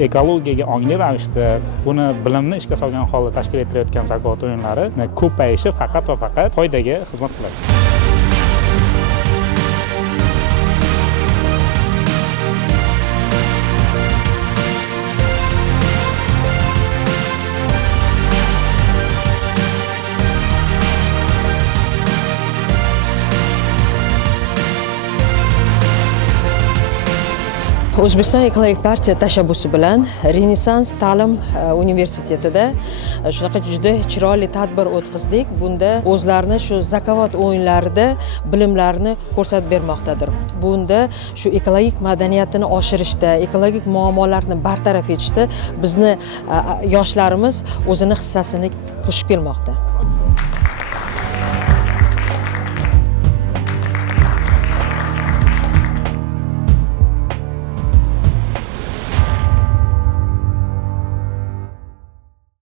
ekologiyaga ongli ravishda buni bilimni ishga solgan holda tashkil etilayotgan zakovat o'yinlari ko'payishi faqat va faqat foydaga xizmat qiladi. O'zbekiston Ekologik partiya tashabbusi bilan Renessans ta'lim universitetida shunaqa juda chiroyli tadbir o'tkazdik. Bunda o'zlarini shu zakovat o'yinlarida bilimlarini ko'rsatib bermoqdadir. Bunda shu ekologik madaniyatini oshirishda, ekologik muammolarni bartaraf etishda bizni yoshlarimiz o'zini hissasini qo'shib kelmoqda.